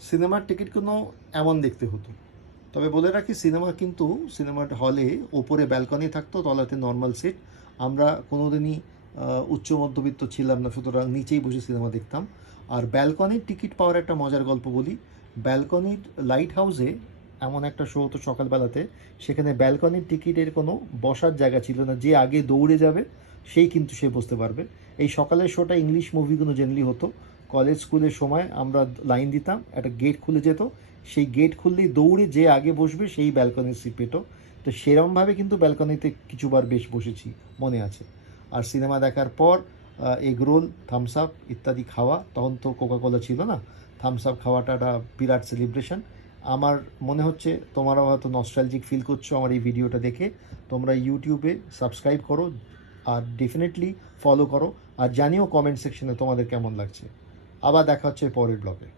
সিনেমার টিকিটগুলো এমন দেখতে হতো। তবে বলে রাখি, সিনেমার হলে ওপরে ব্যালকনি থাকতো, তলাতে নর্মাল সিট। আমরা কোনোদিনই উচ্চ মধ্যবিত্ত ছিলাম না, সুতরাং নিচেই বসে সিনেমা দেখতাম। আর ব্যালকনির টিকিট পাওয়ার একটা মজার গল্প বলি। ব্যালকনির লাইট হাউসে এমন একটা শো হতো সকালবেলাতে, সেখানে ব্যালকনির টিকিটের কোনো বসার জায়গা ছিল না। যে আগে দৌড়ে যাবে সেই কিন্তু সে বসতে পারবে। এই সকালের শোটা ইংলিশ মুভিগুলো জেনারেলি হতো। কলেজ স্কুলের সময় আমরা লাইন দিতাম, একটা গেট খুলে যেত, সেই গেট খুললেই দৌড়ে যে আগে বসবে সেই ব্যালকনির সিট পেত। তো সেরমভাবে কিন্তু ব্যালকনিতে কিছুবার বেশ বসেছি, মনে আছে। আর সিনেমা দেখার পর এগরোল, থামস আপ ইত্যাদি খাওয়া, তখন তো কোকাকোলা ছিল না, থামস আপ খাওয়াটা একটা বিরাট সেলিব্রেশন। আমার মনে হচ্ছে তোমরাও হয়তো নস্টালজিক ফিল করছো আমার এই ভিডিওটা দেখে। তোমরা ইউটিউবে সাবস্ক্রাইব করো, আর ডেফিনেটলি ফলো করো, আর জানিও কমেন্ট সেকশনে তোমাদের কেমন লাগছে। আবার দেখা হচ্ছে পরের ব্লগে।